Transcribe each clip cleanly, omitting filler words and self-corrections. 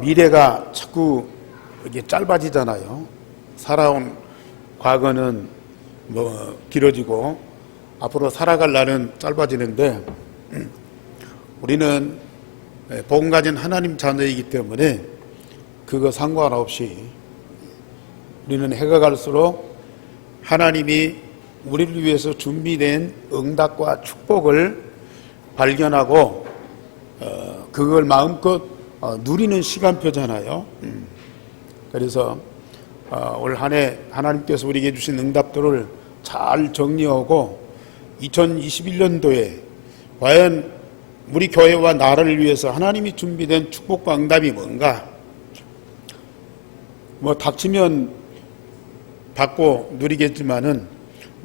미래가 자꾸 이게 짧아지잖아요. 살아온 과거는 길어지고 앞으로 살아갈 날은 짧아지는데, 우리는 복음 가진 하나님 자녀이기 때문에 그거 상관없이 우리는 해가 갈수록 하나님이 우리를 위해서 준비된 응답과 축복을 발견하고 그걸 마음껏 누리는 시간표잖아요. 그래서 올 한 해 하나님께서 우리에게 주신 응답들을 잘 정리하고 2021년도에 과연 우리 교회와 나라를 위해서 하나님이 준비된 축복과 응답이 뭔가, 닥치면 받고 누리겠지만은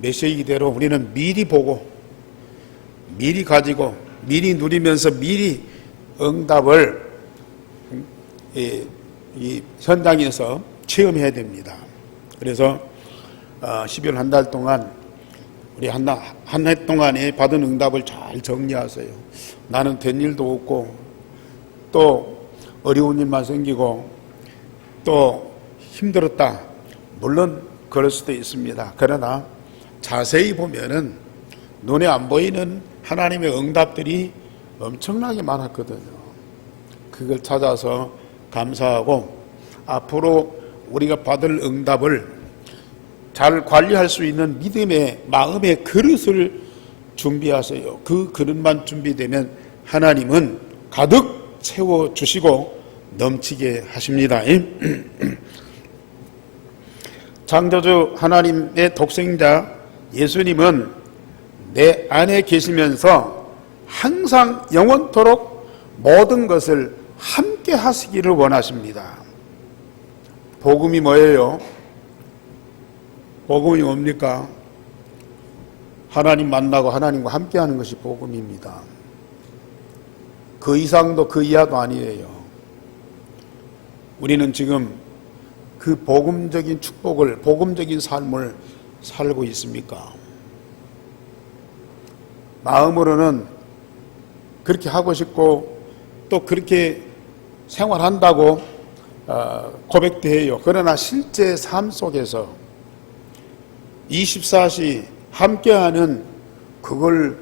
메시지대로 우리는 미리 보고 미리 가지고 미리 누리면서 미리 응답을 이 현장에서 체험해야 됩니다. 그래서 12월 한 달 동안 우리 한 해 동안에 받은 응답을 잘 정리하세요. 나는 된 일도 없고 또 어려운 일만 생기고 또 힘들었다. 물론 그럴 수도 있습니다. 그러나 자세히 보면은 눈에 안 보이는 하나님의 응답들이 엄청나게 많았거든요. 그걸 찾아서 감사하고 앞으로 우리가 받을 응답을 잘 관리할 수 있는 믿음의 마음의 그릇을 준비하세요. 그 그릇만 준비되면 하나님은 가득 채워주시고 넘치게 하십니다. 창조주 하나님의 독생자 예수님은 내 안에 계시면서 항상 영원토록 모든 것을 함께 하시기를 원하십니다. 복음이 뭐예요? 복음이 뭡니까? 하나님 만나고 하나님과 함께 하는 것이 복음입니다. 그 이상도 그 이하도 아니에요. 우리는 지금 그 복음적인 축복을, 복음적인 삶을 살고 있습니까? 마음으로는 그렇게 하고 싶고 또 그렇게 생활한다고 고백도 해요. 그러나 실제 삶 속에서 24시 함께하는 그걸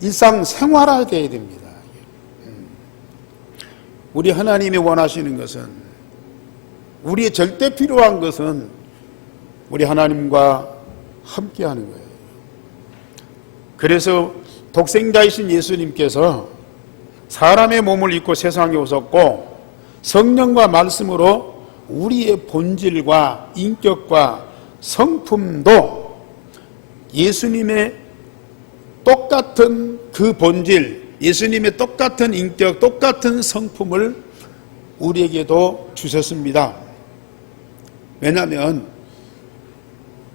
일상생활화해야 됩니다. 우리 하나님이 원하시는 것은, 우리의 절대 필요한 것은 우리 하나님과 함께하는 거예요. 그래서 독생자이신 예수님께서 사람의 몸을 입고 세상에 오셨고 성령과 말씀으로 우리의 본질과 인격과 성품도 예수님의 똑같은 그 본질, 예수님의 똑같은 인격, 똑같은 성품을 우리에게도 주셨습니다. 왜냐하면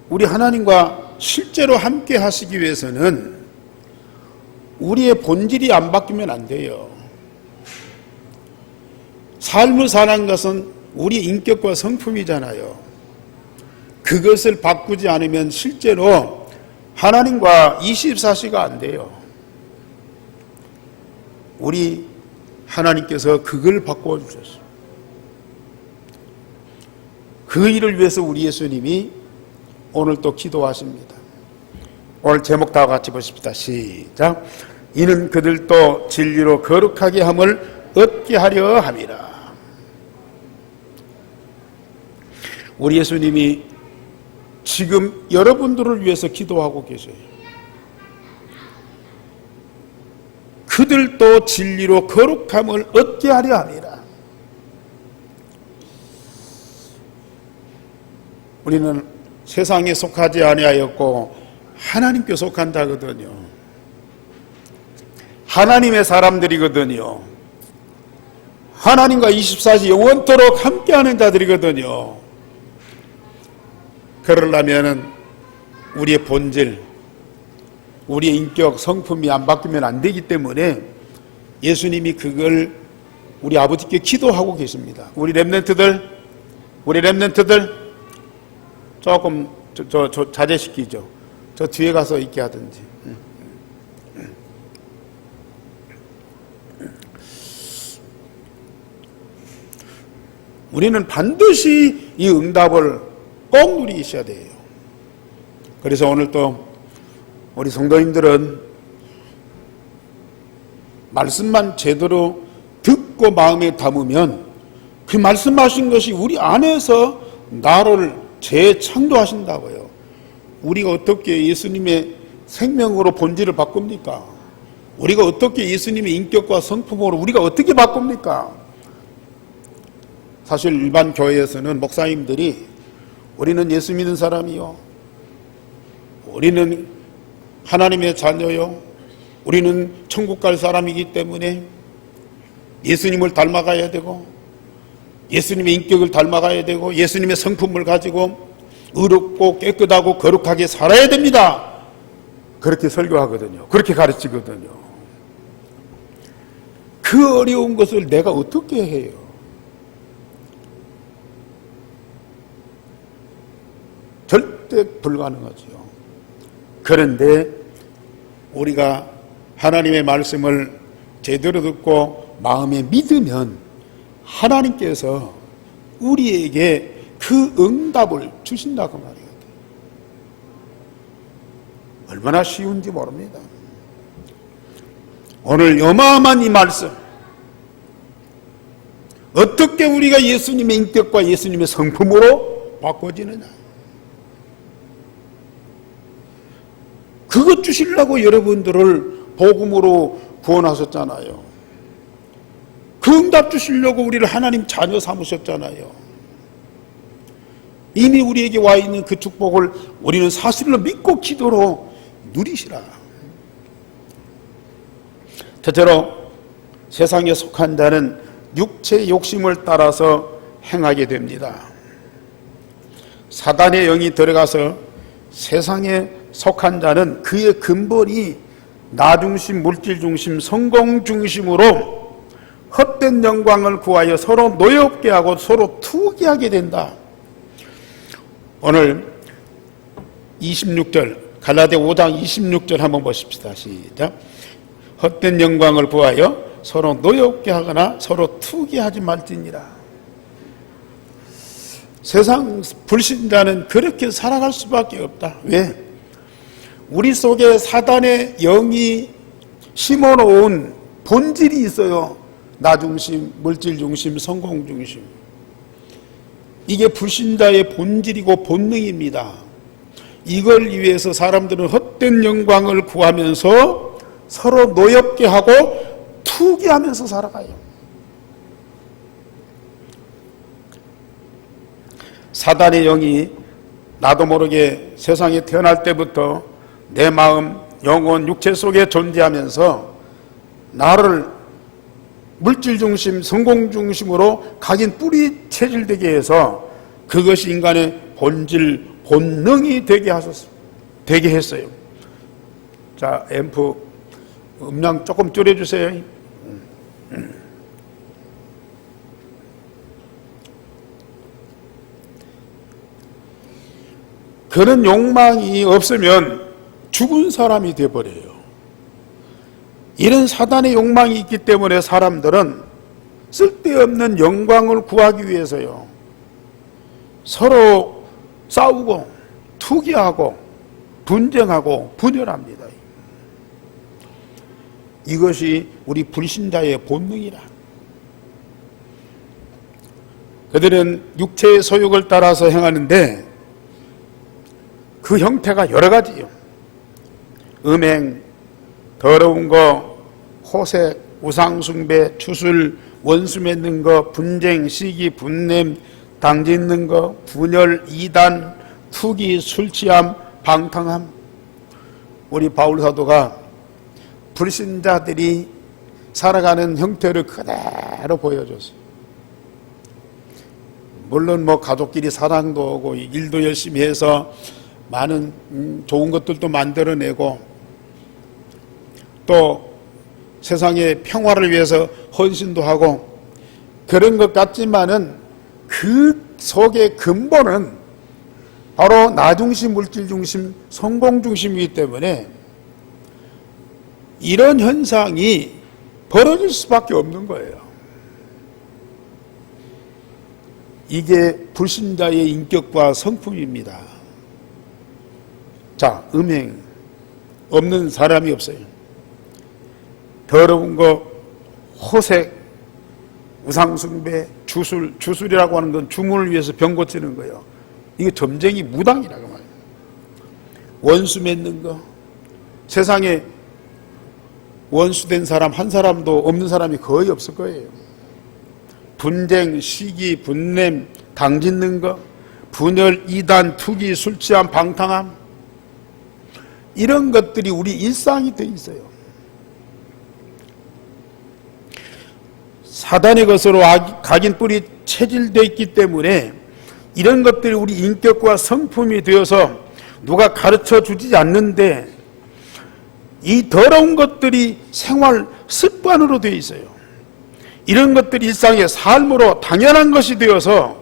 우리 하나님과 실제로 함께 하시기 위해서는 우리의 본질이 안 바뀌면 안 돼요. 삶을 사는 것은 우리 인격과 성품이잖아요. 그것을 바꾸지 않으면 실제로 하나님과 24시가 안 돼요. 우리 하나님께서 그걸 바꾸어 주셨어요. 그 일을 위해서 우리 예수님이 오늘 또 기도하십니다. 오늘 제목 다 같이 보십시다. 시작. 이는 그들도 진리로 거룩하게 함을 얻게 하려 함이라. 우리 예수님이 지금 여러분들을 위해서 기도하고 계세요. 그들도 진리로 거룩함을 얻게 하려 함이라. 우리는 세상에 속하지 아니하였고 하나님께 속한 자거든요. 하나님의 사람들이거든요. 하나님과 24시 영원토록 함께하는 자들이거든요. 그러려면 우리의 본질, 우리의 인격, 성품이 안 바뀌면 안 되기 때문에 예수님이 그걸 우리 아버지께 기도하고 계십니다. 우리 렘넌트들 조금 저 자제시키죠. 저 뒤에 가서 있게 하든지. 우리는 반드시 이 응답을 꼭 누리셔야 돼요. 그래서 오늘 또 우리 성도님들은 말씀만 제대로 듣고 마음에 담으면 그 말씀하신 것이 우리 안에서 나를 재창조하신다고요. 우리가 어떻게 예수님의 생명으로 본질을 바꿉니까? 우리가 어떻게 예수님의 인격과 성품으로 우리가 어떻게 바꿉니까? 사실 일반 교회에서는 목사님들이 우리는 예수 믿는 사람이요, 우리는 하나님의 자녀요, 우리는 천국 갈 사람이기 때문에 예수님을 닮아가야 되고 예수님의 인격을 닮아가야 되고 예수님의 성품을 가지고 의롭고 깨끗하고 거룩하게 살아야 됩니다. 그렇게 설교하거든요. 그렇게 가르치거든요. 그 어려운 것을 내가 어떻게 해요? 절대 불가능하지요. 그런데 우리가 하나님의 말씀을 제대로 듣고 마음에 믿으면 하나님께서 우리에게 그 응답을 주신다고 말이에요. 얼마나 쉬운지 모릅니다. 오늘 어마어마한 이 말씀, 어떻게 우리가 예수님의 인격과 예수님의 성품으로 바꿔지느냐, 그것 주시려고 여러분들을 복음으로 구원하셨잖아요. 그 응답 주시려고 우리를 하나님 자녀 삼으셨잖아요. 이미 우리에게 와 있는 그 축복을 우리는 사실로 믿고 기도로 누리시라. 첫째로 세상에 속한 자는 육체의 욕심을 따라서 행하게 됩니다. 사단의 영이 들어가서 세상에 속한 자는 그의 근본이 나중심, 물질중심, 성공중심으로 헛된 영광을 구하여 서로 노엽게 하고 서로 투기하게 된다. 오늘 26절, 갈라디아 5장 26절 한번 보십시다. 시작. 헛된 영광을 구하여 서로 노엽게 하거나 서로 투기하지 말지니라. 세상 불신자는 그렇게 살아갈 수밖에 없다. 왜? 우리 속에 사단의 영이 심어놓은 본질이 있어요. 나중심, 물질중심, 성공중심. 이게 불신자의 본질이고 본능입니다. 이걸 위해서 사람들은 헛된 영광을 구하면서 서로 노엽게 하고 투기하면서 살아가요. 사단의 영이 나도 모르게 세상에 태어날 때부터 내 마음, 영혼, 육체 속에 존재하면서 나를 물질중심, 성공중심으로 각인 뿌리 체질되게 해서 그것이 인간의 본질, 본능이 되게 했어요. 자, 앰프 음량 조금 줄여주세요. 그런 욕망이 없으면 죽은 사람이 되어버려요. 이런 사단의 욕망이 있기 때문에 사람들은 쓸데없는 영광을 구하기 위해서요, 서로 싸우고 투기하고 분쟁하고 분열합니다. 이것이 우리 불신자의 본능이라. 그들은 육체의 소욕을 따라서 행하는데 그 형태가 여러 가지요. 음행, 더러운 거, 호색, 우상숭배, 추술, 원수 맺는 거, 분쟁, 시기, 분냄, 당짓는 거, 분열, 이단, 투기, 술취함, 방탕함. 우리 바울 사도가 불신자들이 살아가는 형태를 그대로 보여줬어요. 물론 가족끼리 사랑도 하고 일도 열심히 해서 많은 좋은 것들도 만들어내고 또 세상의 평화를 위해서 헌신도 하고 그런 것 같지만은 그 속의 근본은 바로 나중심, 물질중심, 성공중심이기 때문에 이런 현상이 벌어질 수밖에 없는 거예요. 이게 불신자의 인격과 성품입니다. 자, 음행 없는 사람이 없어요. 더러운 거, 호색, 우상숭배, 주술이라고 하는 건 주문을 위해서 병 고치는 거예요. 이게 점쟁이 무당이라고 말해요. 원수 맺는 거, 세상에 원수된 사람 한 사람도 없는 사람이 거의 없을 거예요. 분쟁, 시기, 분냄, 당짓는 거, 분열, 이단, 투기, 술 취함, 방탕함, 이런 것들이 우리 일상이 돼 있어요. 사단의 것으로 각인뿔이 체질되어 있기 때문에 이런 것들이 우리 인격과 성품이 되어서 누가 가르쳐 주지 않는데 이 더러운 것들이 생활 습관으로 되어 있어요. 이런 것들이 일상의 삶으로 당연한 것이 되어서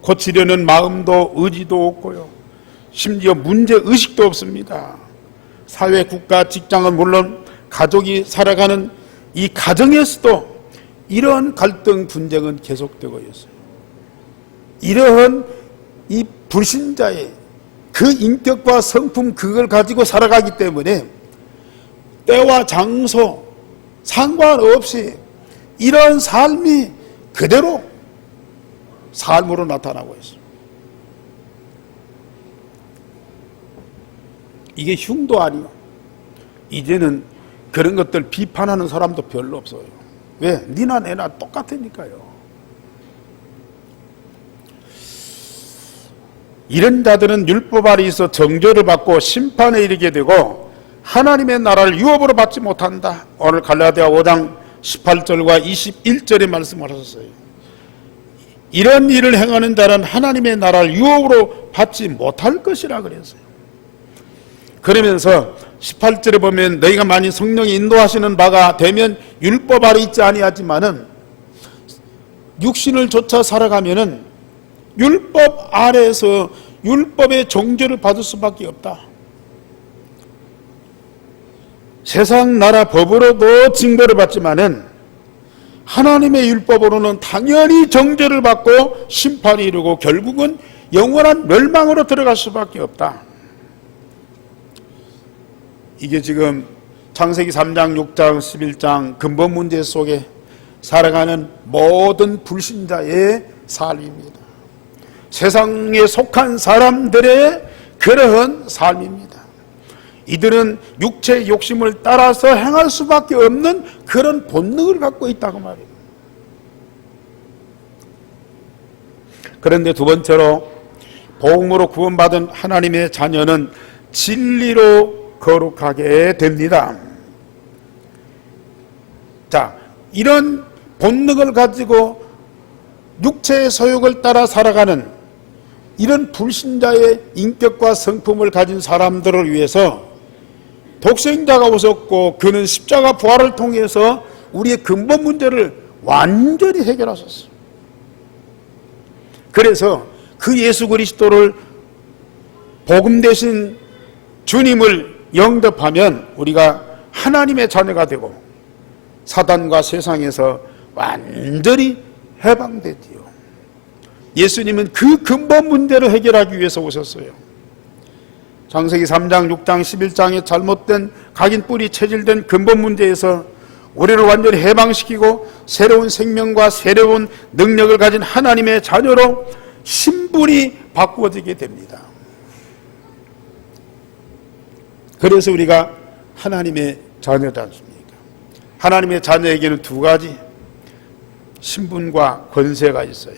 고치려는 마음도 의지도 없고요. 심지어 문제의식도 없습니다. 사회, 국가, 직장은 물론 가족이 살아가는 이 가정에서도 이러한 갈등, 분쟁은 계속되고 있어요. 이러한 이 불신자의 그 인격과 성품, 그걸 가지고 살아가기 때문에 때와 장소 상관없이 이런 삶이 그대로 삶으로 나타나고 있어요. 이게 흉도 아니요. 이제는 그런 것들 비판하는 사람도 별로 없어요. 왜? 니나 내나 똑같으니까요. 이런 자들은 율법 아래에서 정죄를 받고 심판에 이르게 되고 하나님의 나라를 유업으로 받지 못한다. 오늘 갈라디아 5장 18절과 21절에 말씀을 하셨어요. 이런 일을 행하는 자는 하나님의 나라를 유업으로 받지 못할 것이라 그랬어요. 그러면서 18절에 보면 너희가 만일 성령이 인도하시는 바가 되면 율법 아래 있지 아니하지만은 육신을 쫓아 살아가면은 율법 아래에서 율법의 정죄를 받을 수밖에 없다. 세상 나라 법으로도 징벌을 받지만은 하나님의 율법으로는 당연히 정죄를 받고 심판이 이르고 결국은 영원한 멸망으로 들어갈 수밖에 없다. 이게 지금 창세기 3장, 6장, 11장 근본 문제 속에 살아가는 모든 불신자의 삶입니다. 세상에 속한 사람들의 그러한 삶입니다. 이들은 육체의 욕심을 따라서 행할 수밖에 없는 그런 본능을 갖고 있다고 말이에요. 그런데 두 번째로 복음으로 구원받은 하나님의 자녀는 진리로 거룩하게 됩니다. 자, 이런 본능을 가지고 육체의 소욕을 따라 살아가는 이런 불신자의 인격과 성품을 가진 사람들을 위해서 독생자가 오셨고 그는 십자가 부활을 통해서 우리의 근본 문제를 완전히 해결하셨어요. 그래서 그 예수 그리스도를 복음 대신 주님을 영접하면 우리가 하나님의 자녀가 되고 사단과 세상에서 완전히 해방되지요. 예수님은 그 근본 문제를 해결하기 위해서 오셨어요. 창세기 3장, 6장, 11장에 잘못된 각인뿔이 체질된 근본 문제에서 우리를 완전히 해방시키고 새로운 생명과 새로운 능력을 가진 하나님의 자녀로 신분이 바꾸어지게 됩니다. 그래서 우리가 하나님의 자녀지 않습니까? 하나님의 자녀에게는 두 가지 신분과 권세가 있어요.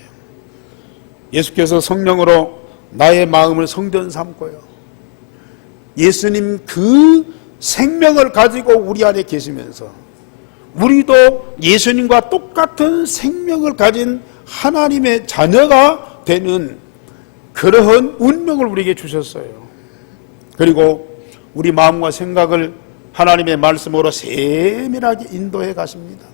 예수께서 성령으로 나의 마음을 성전 삼고요. 예수님 그 생명을 가지고 우리 안에 계시면서 우리도 예수님과 똑같은 생명을 가진 하나님의 자녀가 되는 그러한 운명을 우리에게 주셨어요. 그리고 우리 마음과 생각을 하나님의 말씀으로 세밀하게 인도해 가십니다.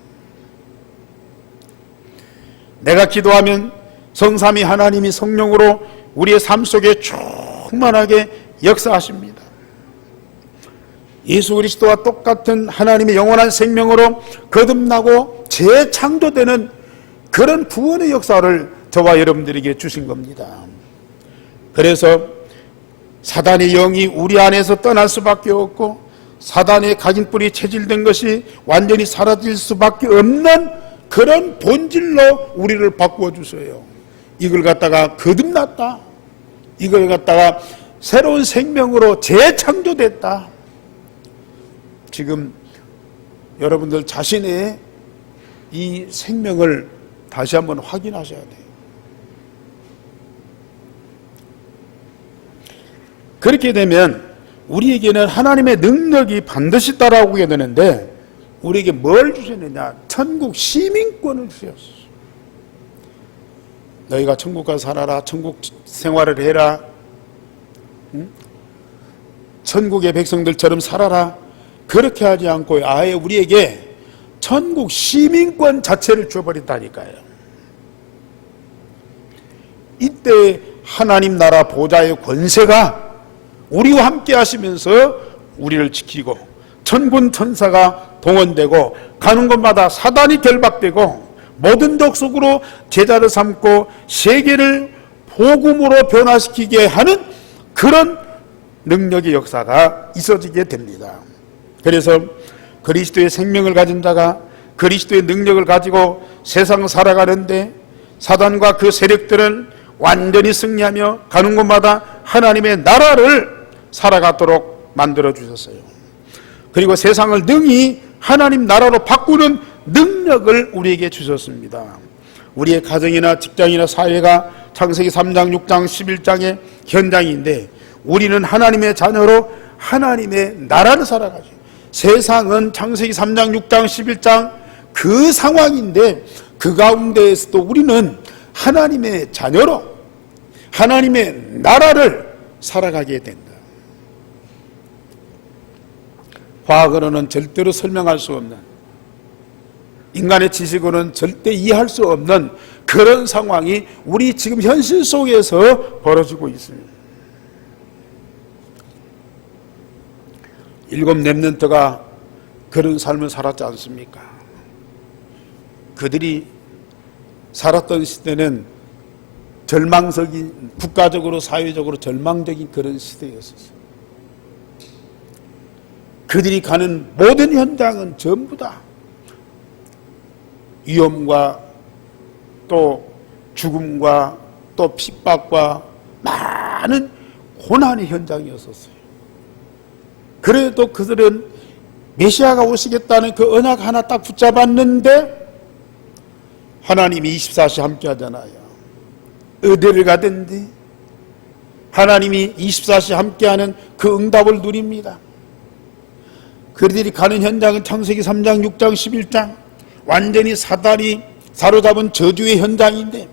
내가 기도하면 성삼위 하나님이 성령으로 우리의 삶 속에 충만하게 역사하십니다. 예수 그리스도와 똑같은 하나님의 영원한 생명으로 거듭나고 재창조되는 그런 구원의 역사를 저와 여러분들에게 주신 겁니다. 그래서 사단의 영이 우리 안에서 떠날 수밖에 없고 사단의 각인뿔이 체질된 것이 완전히 사라질 수밖에 없는 그런 본질로 우리를 바꾸어 주세요. 이걸 갖다가 거듭났다. 이걸 갖다가 새로운 생명으로 재창조됐다. 지금 여러분들 자신의 이 생명을 다시 한번 확인하셔야 돼요. 그렇게 되면 우리에게는 하나님의 능력이 반드시 따라오게 되는데 우리에게 뭘 주셨느냐? 천국 시민권을 주셨어요. 너희가 천국 가서 살아라. 천국 생활을 해라. 천국의 백성들처럼 살아라. 그렇게 하지 않고 아예 우리에게 천국 시민권 자체를 줘버린다니까요. 이때 하나님 나라 보좌의 권세가 우리와 함께 하시면서 우리를 지키고 천군 천사가 동원되고 가는 곳마다 사단이 결박되고 모든 족속으로 제자를 삼고 세계를 복음으로 변화시키게 하는 그런 능력의 역사가 있어지게 됩니다. 그래서 그리스도의 생명을 가진 자가 그리스도의 능력을 가지고 세상을 살아가는데 사단과 그 세력들은 완전히 승리하며 가는 곳마다 하나님의 나라를 살아가도록 만들어 주셨어요. 그리고 세상을 능히 하나님 나라로 바꾸는 능력을 우리에게 주셨습니다. 우리의 가정이나 직장이나 사회가 창세기 3장, 6장, 11장의 현장인데 우리는 하나님의 자녀로 하나님의 나라를 살아가죠. 세상은 창세기 3장, 6장, 11장 그 상황인데 그 가운데에서도 우리는 하나님의 자녀로 하나님의 나라를 살아가게 된다. 과학으로는 절대로 설명할 수 없는, 인간의 지식으로는 절대 이해할 수 없는 그런 상황이 우리 지금 현실 속에서 벌어지고 있습니다. 7 렘넌트가 그런 삶을 살았지 않습니까? 그들이 살았던 시대는 절망적인, 국가적으로 사회적으로 절망적인 그런 시대였었어요. 그들이 가는 모든 현장은 전부 다 위험과 또 죽음과 또 핍박과 많은 고난의 현장이었었어요. 그래도 그들은 메시아가 오시겠다는 그 언약 하나 딱 붙잡았는데 하나님이 24시 함께 하잖아요. 어디를 가든지 하나님이 24시 함께하는 그 응답을 누립니다. 그들이 가는 현장은 창세기 3장, 6장, 11장 완전히 사단이 사로잡은 저주의 현장인데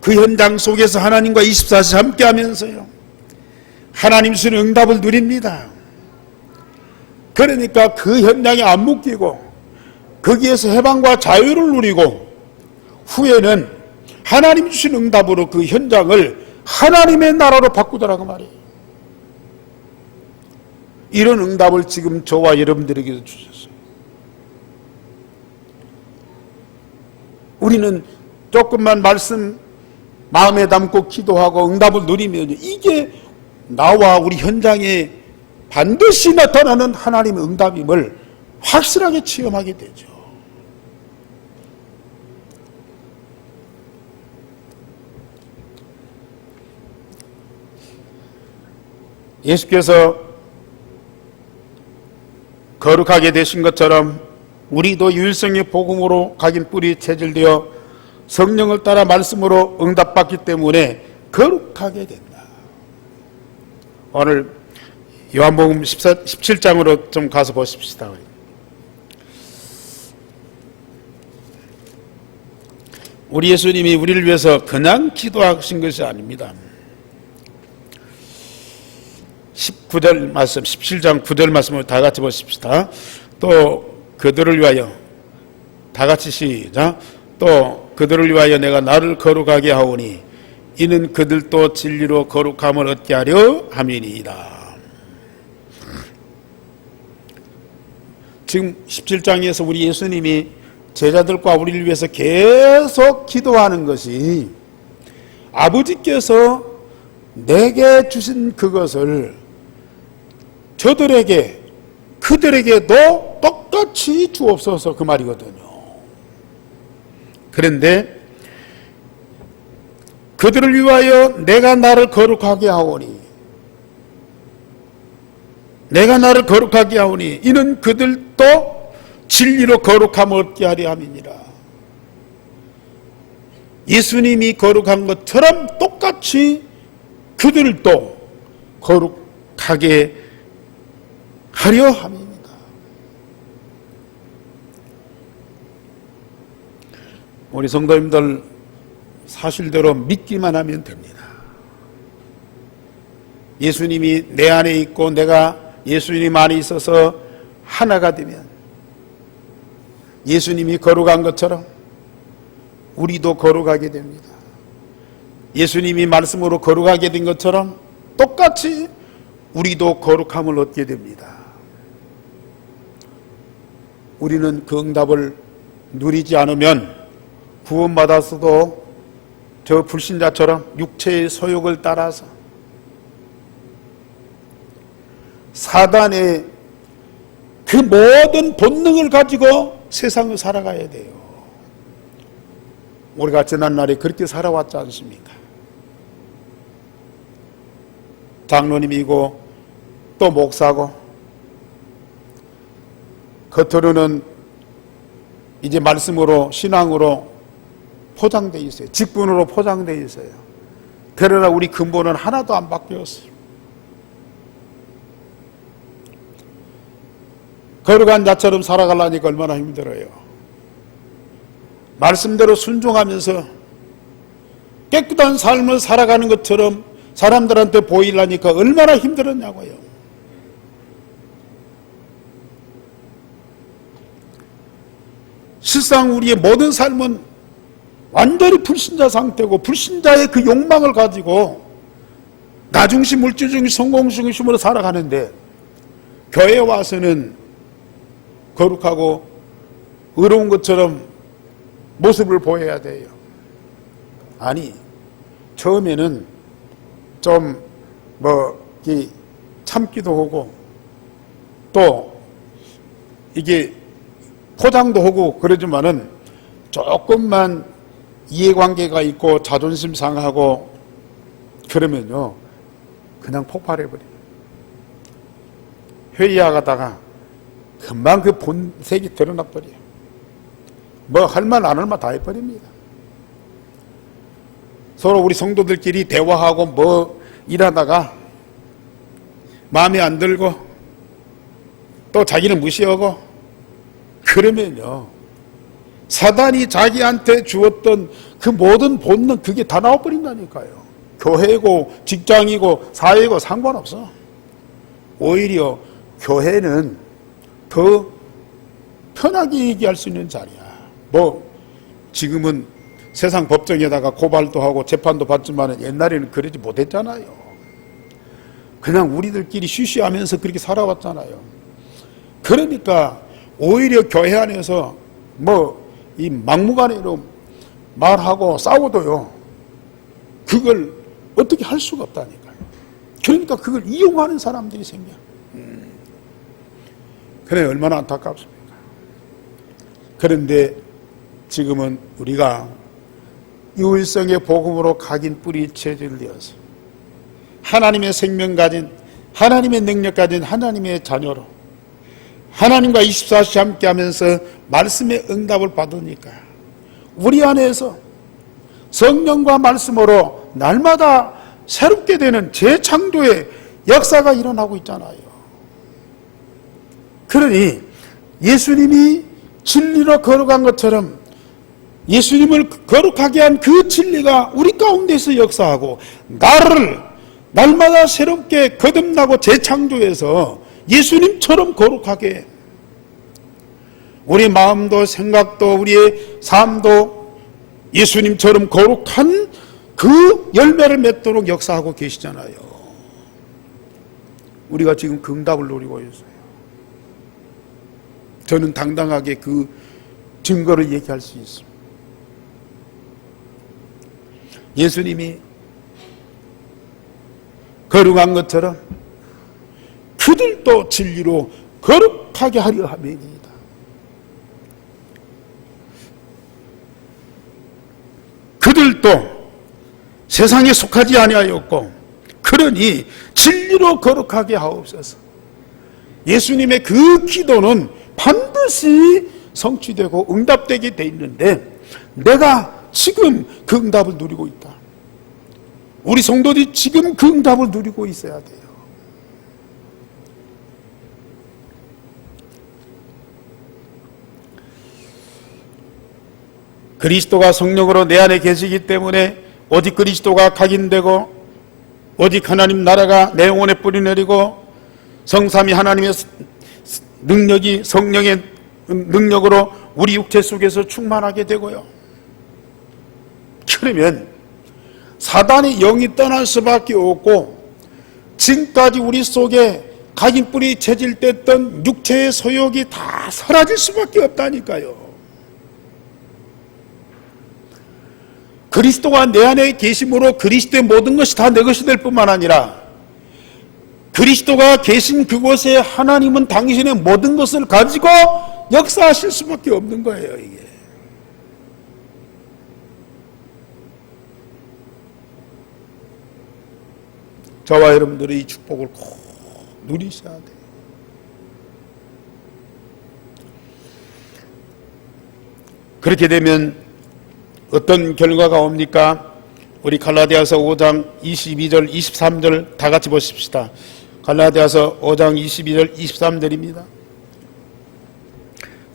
그 현장 속에서 하나님과 24시 함께하면서요 하나님 주시는 응답을 누립니다. 그러니까 그 현장에 안 묶이고 거기에서 해방과 자유를 누리고 후에는 하나님 주신 응답으로 그 현장을 하나님의 나라로 바꾸더라고 말이에요. 이런 응답을 지금 저와 여러분들에게 주셨어요. 우리는 조금만 말씀 마음에 담고 기도하고 응답을 누리면 이게 나와 우리 현장에 반드시 나타나는 하나님의 응답임을 확실하게 체험하게 되죠. 예수께서 거룩하게 되신 것처럼 우리도 유일성의 복음으로 각인 뿔이 체질되어 성령을 따라 말씀으로 응답받기 때문에 거룩하게 된다. 오늘 요한복음 17장으로 좀 가서 보십시다. 우리 예수님이 우리를 위해서 그냥 기도하신 것이 아닙니다. 19절 말씀, 17장 9절 말씀을 다 같이 보십시다. 또 그들을 위하여, 다 같이 시작. 또 그들을 위하여 내가 나를 거룩하게 하오니 이는 그들도 진리로 거룩함을 얻게 하려 함이니이다. 지금 17장에서 우리 예수님이 제자들과 우리를 위해서 계속 기도하는 것이 아버지께서 내게 주신 그것을 저들에게, 그들에게도 똑같이 주옵소서, 그 말이거든요. 그런데 그들을 위하여 내가 나를 거룩하게 하오니, 내가 나를 거룩하게 하오니 이는 그들도 진리로 거룩함을 얻게 하려 함이니라. 예수님이 거룩한 것처럼 똑같이 그들도 거룩하게 하려 함입니다. 우리 성도님들 사실대로 믿기만 하면 됩니다. 예수님이 내 안에 있고 내가 예수님 안에 있어서 하나가 되면 예수님이 거룩한 것처럼 우리도 거룩하게 됩니다. 예수님이 말씀으로 거룩하게 된 것처럼 똑같이 우리도 거룩함을 얻게 됩니다. 우리는 그 응답을 누리지 않으면 구원받았어도 저 불신자처럼 육체의 소욕을 따라서 사단의 그 모든 본능을 가지고 세상을 살아가야 돼요. 우리가 지난날에 그렇게 살아왔지 않습니까? 장로님이고 또 목사고 겉으로는 이제 말씀으로 신앙으로 포장되어 있어요. 직분으로 포장되어 있어요. 그러나 우리 근본은 하나도 안 바뀌었어요. 거룩한 자처럼 살아가려니까 얼마나 힘들어요. 말씀대로 순종하면서 깨끗한 삶을 살아가는 것처럼 사람들한테 보이려니까 얼마나 힘들었냐고요. 실상 우리의 모든 삶은 완전히 불신자 상태고 불신자의 그 욕망을 가지고 나중심, 물질중심, 성공중심으로 살아가는데 교회에 와서는 거룩하고 의로운 것처럼 모습을 보여야 돼요. 아니, 처음에는 좀 참기도 하고 또 이게 포장도 하고 그러지만은 조금만 이해관계가 있고 자존심 상하고 그러면요 그냥 폭발해버려요. 회의하다가 금방 그 본색이 드러나버려요. 뭐 할말 안 할 말 다 해버립니다. 서로 우리 성도들끼리 대화하고 뭐 일하다가 마음에 안 들고 또 자기는 무시하고 그러면요 사단이 자기한테 주었던 그 모든 본능 그게 다 나와버린다니까요. 교회고 직장이고 사회고 상관없어. 오히려 교회는 더 편하게 얘기할 수 있는 자리야. 뭐 지금은 세상 법정에다가 고발도 하고 재판도 받지만 옛날에는 그러지 못했잖아요. 그냥 우리들끼리 쉬쉬하면서 그렇게 살아왔잖아요. 그러니까 오히려 교회 안에서 이 막무가내로 말하고 싸워도요 그걸 어떻게 할 수가 없다니까요. 그러니까 그걸 이용하는 사람들이 생겨. 그래 얼마나 안타깝습니까? 그런데 지금은 우리가 유일성의 복음으로 각인 뿌리 체질 되어서 하나님의 생명 가진 하나님의 능력 가진 하나님의 자녀로 하나님과 24시간 함께 하면서 말씀의 응답을 받으니까 우리 안에서 성령과 말씀으로 날마다 새롭게 되는 재창조의 역사가 일어나고 있잖아요. 그러니 예수님이 진리로 거룩한 것처럼 예수님을 거룩하게 한 그 진리가 우리 가운데서 역사하고 나를 날마다 새롭게 거듭나고 재창조해서 예수님처럼 거룩하게 우리 마음도 생각도 우리의 삶도 예수님처럼 거룩한 그 열매를 맺도록 역사하고 계시잖아요. 우리가 지금 그 응답을 노리고 있어요. 저는 당당하게 그 증거를 얘기할 수 있습니다. 예수님이 거룩한 것처럼 그들도 진리로 거룩하게 하려 함이니이다. 그들도 세상에 속하지 아니하였고 그러니 진리로 거룩하게 하옵소서. 예수님의 그 기도는 반드시 성취되고 응답되게 돼 있는데 내가 지금 그 응답을 누리고 있다. 우리 성도들이 지금 그 응답을 누리고 있어야 돼요. 그리스도가 성령으로 내 안에 계시기 때문에 오직 그리스도가 각인되고 오직 하나님 나라가 내 영혼에 뿌리내리고 성삼위 하나님의 능력이 성령의 능력으로 우리 육체 속에서 충만하게 되고요. 그러면 사단의 영이 떠날 수밖에 없고 지금까지 우리 속에 각인뿌리 체질됐던 육체의 소욕이 다 사라질 수밖에 없다니까요. 그리스도가 내 안에 계심으로 그리스도의 모든 것이 다 내 것이 될 뿐만 아니라 그리스도가 계신 그곳에 하나님은 당신의 모든 것을 가지고 역사하실 수밖에 없는 거예요. 이게 저와 여러분들이 이 축복을 꼭 누리셔야 돼요. 그렇게 되면 어떤 결과가 옵니까? 우리 갈라디아서 5장 22절 23절 다 같이 보십시다. 갈라디아서 5장 22절 23절입니다.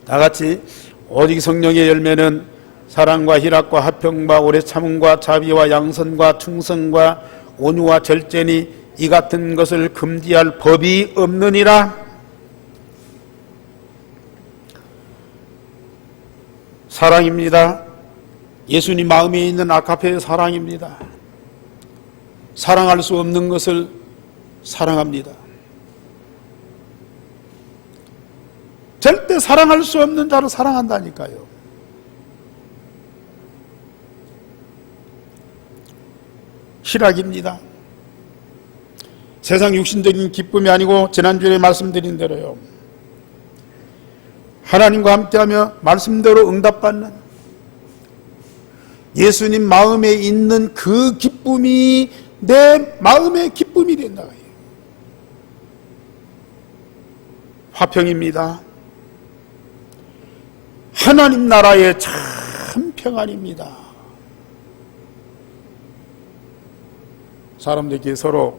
다 같이 오직 성령의 열매는 사랑과 희락과 화평과 오래 참음과 자비와 양선과 충성과 온유와 절제니 이 같은 것을 금지할 법이 없느니라. 사랑입니다. 예수님 마음에 있는 아가페의 사랑입니다. 사랑할 수 없는 것을 사랑합니다. 절대 사랑할 수 없는 자를 사랑한다니까요. 희락입니다. 세상 육신적인 기쁨이 아니고 지난주에 말씀드린 대로요. 하나님과 함께하며 말씀대로 응답받는 예수님 마음에 있는 그 기쁨이 내 마음의 기쁨이 된다. 화평입니다. 하나님 나라의 참 평안입니다. 사람들끼리 서로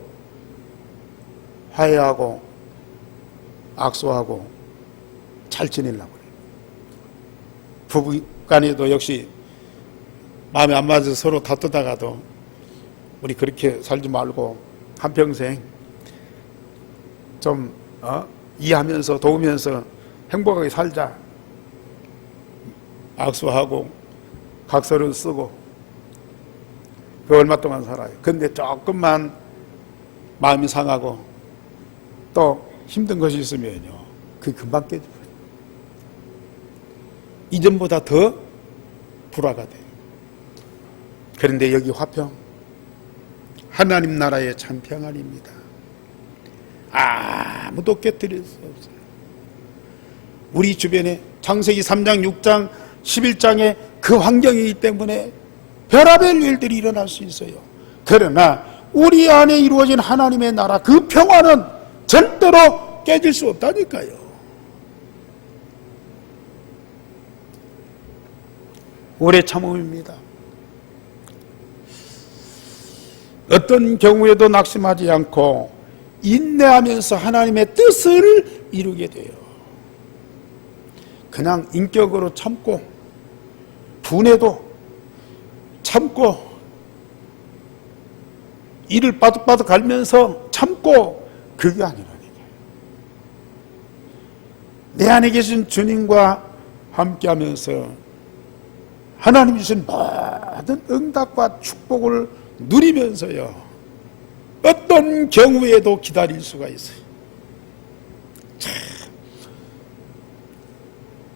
화해하고 악수하고 잘 지내려고 해요. 부부 간에도 역시 마음에 안 맞아서 서로 다투다가도 우리 그렇게 살지 말고 한평생 좀 이해하면서 도우면서 행복하게 살자. 악수하고 각서를 쓰고 그 얼마 동안 살아요. 근데 조금만 마음이 상하고 또 힘든 것이 있으면요, 그 금방 깨져버려요. 이전보다 더 불화가 돼요. 그런데 여기 화평, 하나님 나라의 참 평안입니다. 아무도 깨뜨릴 수 없어요. 우리 주변에 창세기 3장, 6장, 11장에 그 환경이기 때문에 별의별 일들이 일어날 수 있어요. 그러나 우리 안에 이루어진 하나님의 나라, 그 평화는 절대로 깨질 수 없다니까요. 오래 참음입니다. 어떤 경우에도 낙심하지 않고 인내하면서 하나님의 뜻을 이루게 돼요. 그냥 인격으로 참고 분해도 참고 이를 바득바득 갈면서 참고 그게 아니라니까요. 내 안에 계신 주님과 함께하면서 하나님 주신 모든 응답과 축복을 누리면서요, 어떤 경우에도 기다릴 수가 있어요. 참,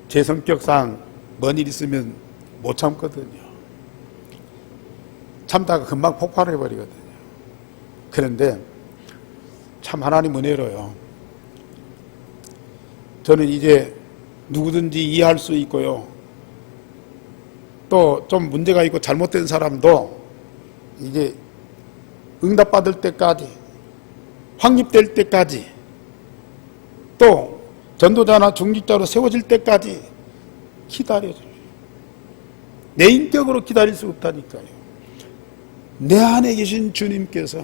제 성격상 뭔 일 있으면 못 참거든요. 참다가 금방 폭발해 버리거든요. 그런데 참 하나님 은혜로요. 저는 이제 누구든지 이해할 수 있고요. 또 좀 문제가 있고 잘못된 사람도 이제 응답받을 때까지, 확립될 때까지, 또 전도자나 중직자로 세워질 때까지 기다려줘요. 내 인격으로 기다릴 수 없다니까요. 내 안에 계신 주님께서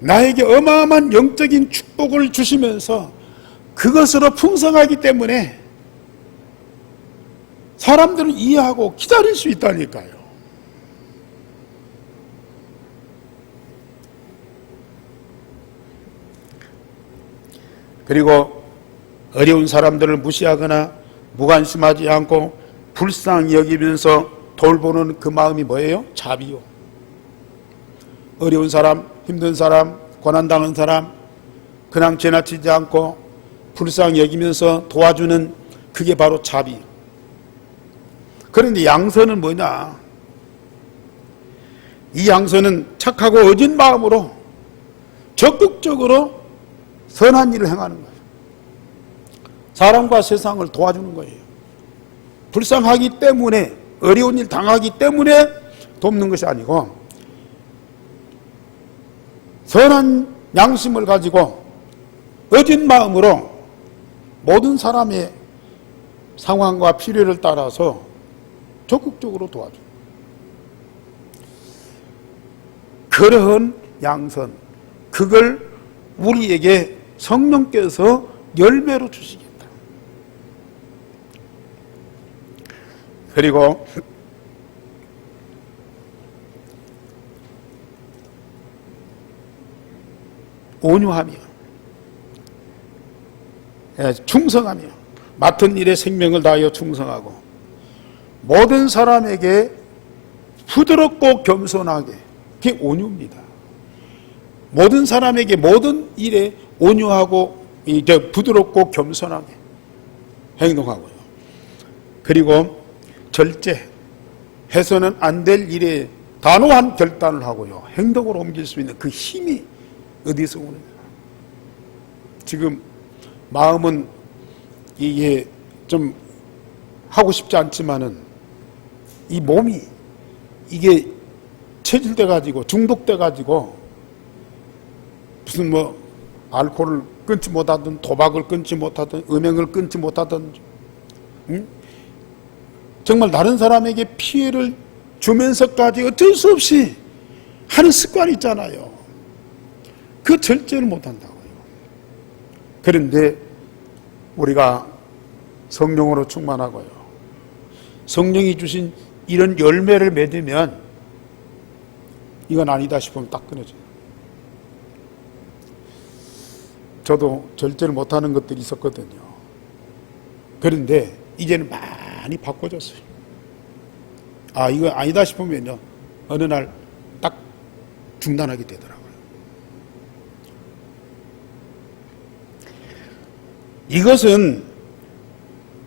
나에게 어마어마한 영적인 축복을 주시면서 그것으로 풍성하기 때문에 사람들을 이해하고 기다릴 수 있다니까요. 그리고 어려운 사람들을 무시하거나 무관심하지 않고 불쌍히 여기면서 돌보는 그 마음이 뭐예요? 자비요. 어려운 사람, 힘든 사람, 고난당한 사람 그냥 지나치지 않고 불쌍히 여기면서 도와주는 그게 바로 자비. 그런데 양선은 뭐냐? 이 양선은 착하고 어진 마음으로 적극적으로 선한 일을 행하는 거예요. 사람과 세상을 도와주는 거예요. 불쌍하기 때문에, 어려운 일 당하기 때문에 돕는 것이 아니고 선한 양심을 가지고 어진 마음으로 모든 사람의 상황과 필요를 따라서 적극적으로 도와줘요. 그러한 양선, 그걸 우리에게 성령께서 열매로 주시겠다. 그리고 온유하며 충성하며 맡은 일에 생명을 다하여 충성하고 모든 사람에게 부드럽고 겸손하게, 그게 온유입니다. 모든 사람에게 모든 일에 온유하고 이제 부드럽고 겸손하게 행동하고요. 그리고 절제, 해서는 안 될 일에 단호한 결단을 하고요. 행동으로 옮길 수 있는 그 힘이 어디서 오느냐. 지금 마음은 이게 좀 하고 싶지 않지만은 이 몸이 이게 체질돼 가지고 중독돼 가지고 무슨 뭐 알코올을 끊지 못하든 도박을 끊지 못하든 음행을 끊지 못하든 정말 다른 사람에게 피해를 주면서까지 어쩔 수 없이 하는 습관이 있잖아요. 그 절제를 못한다고요. 그런데 우리가 성령으로 충만하고요. 성령이 주신 이런 열매를 맺으면 이건 아니다 싶으면 딱 끊어져요. 저도 절제를 못하는 것들이 있었거든요. 그런데 이제는 많이 바꿔졌어요. 아, 이거 아니다 싶으면요, 어느 날 딱 중단하게 되더라고요. 이것은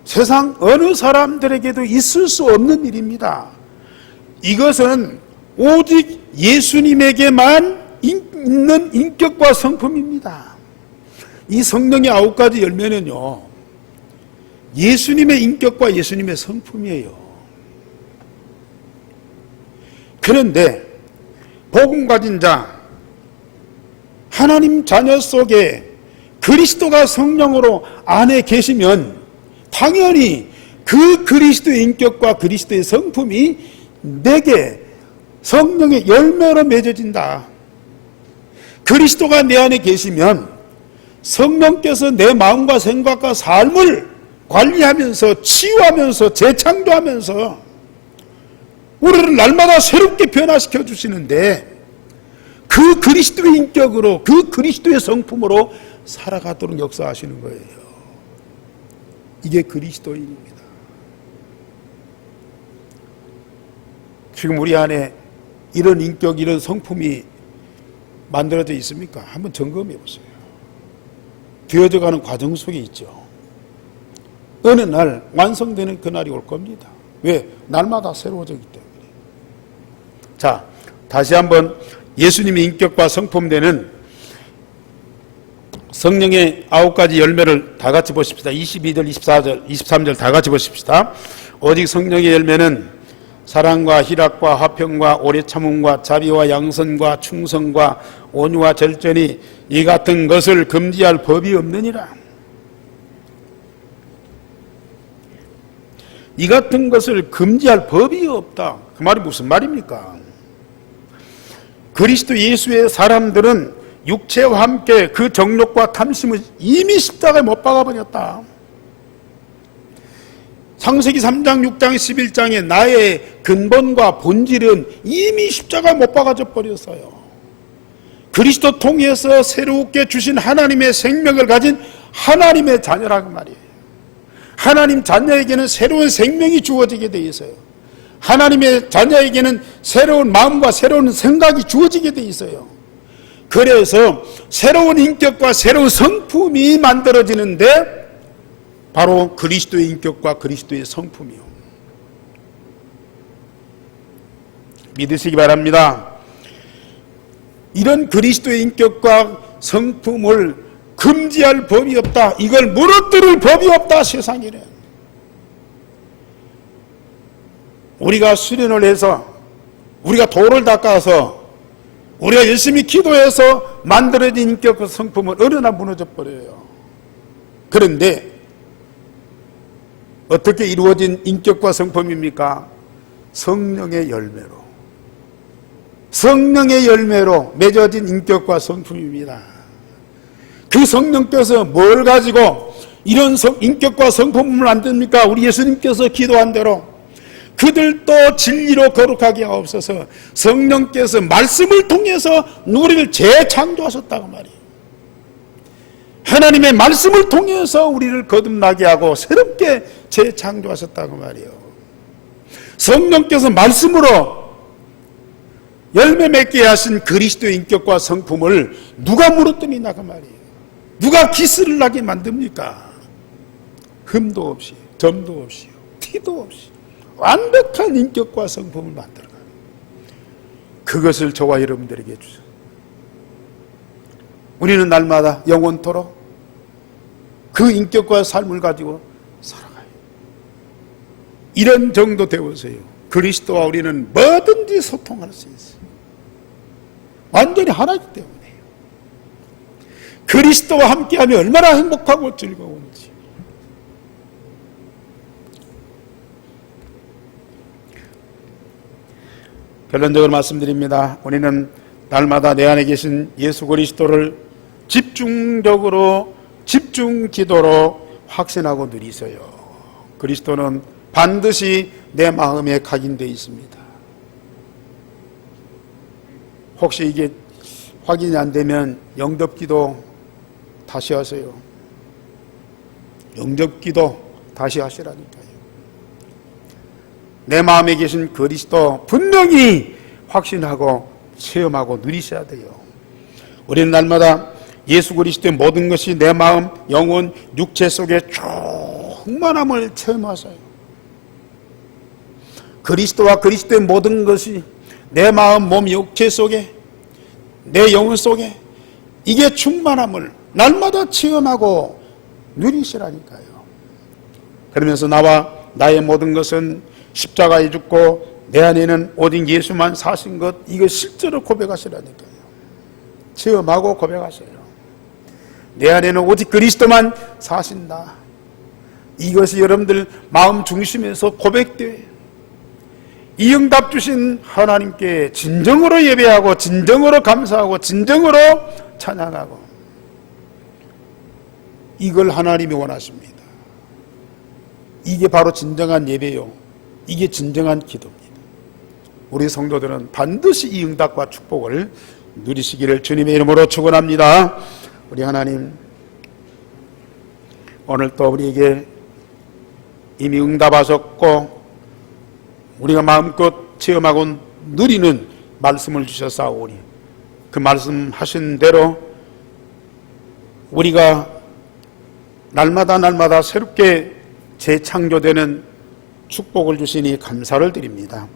세상 어느 사람들에게도 있을 수 없는 일입니다. 이것은 오직 예수님에게만 있는 인격과 성품입니다. 이 성령의 9가지 열매는요, 예수님의 인격과 예수님의 성품이에요. 그런데 복음 가진 자, 하나님 자녀 속에 그리스도가 성령으로 안에 계시면 당연히 그 그리스도의 인격과 그리스도의 성품이 내게 성령의 열매로 맺어진다. 그리스도가 내 안에 계시면 성령께서 내 마음과 생각과 삶을 관리하면서 치유하면서 재창조하면서 우리를 날마다 새롭게 변화시켜 주시는데 그 그리스도의 인격으로, 그 그리스도의 성품으로 살아가도록 역사하시는 거예요. 이게 그리스도인입니다. 지금 우리 안에 이런 인격, 이런 성품이 만들어져 있습니까? 한번 점검해 보세요. 되어져 가는 과정 속에 있죠. 어느 날 완성되는 그날이 올 겁니다. 왜? 날마다 새로워지기 때문에. 자, 다시 한번 예수님의 인격과 성품되는 성령의 9가지 열매를 다 같이 보십시다. 22절, 24절, 23절 다 같이 보십시다. 오직 성령의 열매는 사랑과 희락과 화평과 오래 참음과 자비와 양선과 충성과 온유와 절제니 이 같은 것을 금지할 법이 없느니라. 이 같은 것을 금지할 법이 없다. 그 말이 무슨 말입니까? 그리스도 예수의 사람들은 육체와 함께 그 정욕과 탐심을 이미 십자가에 못 박아버렸다. 창세기 3장, 6장, 11장에 나의 근본과 본질은 이미 십자가에 못 박아져 버렸어요. 그리스도 통해서 새롭게 주신 하나님의 생명을 가진 하나님의 자녀라고 말이에요. 하나님 자녀에게는 새로운 생명이 주어지게 돼 있어요. 하나님의 자녀에게는 새로운 마음과 새로운 생각이 주어지게 돼 있어요. 그래서 새로운 인격과 새로운 성품이 만들어지는데 바로 그리스도의 인격과 그리스도의 성품이요. 믿으시기 바랍니다. 이런 그리스도의 인격과 성품을 금지할 법이 없다. 이걸 무너뜨릴 법이 없다. 세상에는. 우리가 수련을 해서 우리가 돌을 닦아서 우리가 열심히 기도해서 만들어진 인격과 성품은 어느 날 무너져 버려요. 그런데 어떻게 이루어진 인격과 성품입니까? 성령의 열매로. 성령의 열매로 맺어진 인격과 성품입니다. 그 성령께서 뭘 가지고 이런 인격과 성품을 만듭니까? 우리 예수님께서 기도한 대로 그들도 진리로 거룩하게 하옵소서. 성령께서 말씀을 통해서 우리를 재창조하셨다고 말이에요. 하나님의 말씀을 통해서 우리를 거듭나게 하고 새롭게 재창조하셨다고 말이에요. 성령께서 말씀으로 열매 맺게 하신 그리스도의 인격과 성품을 누가 무너뜨리나 그 말이에요. 누가 기스를 나게 만듭니까? 흠도 없이, 점도 없이, 티도 없이 완벽한 인격과 성품을 만들어가요. 그것을 저와 여러분들에게 주세요. 우리는 날마다 영원토록 그 인격과 삶을 가지고 살아가요. 이런 정도 되어서요. 그리스도와 우리는 뭐든지 소통할 수 있어요. 완전히 하나이기 때문에요. 그리스도와 함께하면 얼마나 행복하고 즐거운지. 결론적으로 말씀드립니다. 우리는 날마다 내 안에 계신 예수 그리스도를 집중적으로 집중 기도로 확신하고 누리세요. 그리스도는 반드시 내 마음에 각인되어 있습니다. 혹시 이게 확인이 안 되면 영접기도 다시 하세요. 영접기도 다시 하시라니까요. 내 마음에 계신 그리스도 분명히 확신하고 체험하고 누리셔야 돼요. 우리는 날마다 예수 그리스도의 모든 것이 내 마음, 영혼, 육체 속에 충만함을 체험하세요. 그리스도와 그리스도의 모든 것이 내 마음, 몸, 육체 속에, 내 영혼 속에 이게 충만함을 날마다 체험하고 누리시라니까요. 그러면서 나와 나의 모든 것은 십자가에 죽고 내 안에는 오직 예수만 사신 것, 이거 실제로 고백하시라니까요. 체험하고 고백하세요. 내 안에는 오직 그리스도만 사신다. 이것이 여러분들 마음 중심에서 고백돼요. 이 응답 주신 하나님께 진정으로 예배하고 진정으로 감사하고 진정으로 찬양하고, 이걸 하나님이 원하십니다. 이게 바로 진정한 예배요. 이게 진정한 기도입니다. 우리 성도들은 반드시 이 응답과 축복을 누리시기를 주님의 이름으로 축원합니다. 우리 하나님, 오늘 또 우리에게 이미 응답하셨고 우리가 마음껏 체험하고 누리는 말씀을 주셨사오니 그 말씀하신 대로 우리가 날마다 새롭게 재창조되는 축복을 주시니 감사를 드립니다.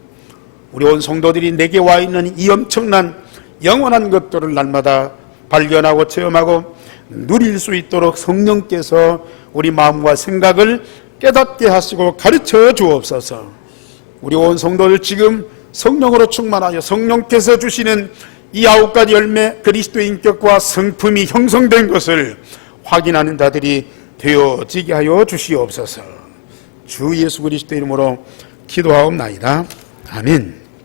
우리 온 성도들이 내게 와 있는 이 엄청난 영원한 것들을 날마다 발견하고 체험하고 누릴 수 있도록 성령께서 우리 마음과 생각을 깨닫게 하시고 가르쳐 주옵소서. 우리 온 성도들 지금 성령으로 충만하여 성령께서 주시는 이 9가지 열매, 그리스도의 인격과 성품이 형성된 것을 확인하는 자들이 되어지게 하여 주시옵소서. 주 예수 그리스도 이름으로 기도하옵나이다. 아멘.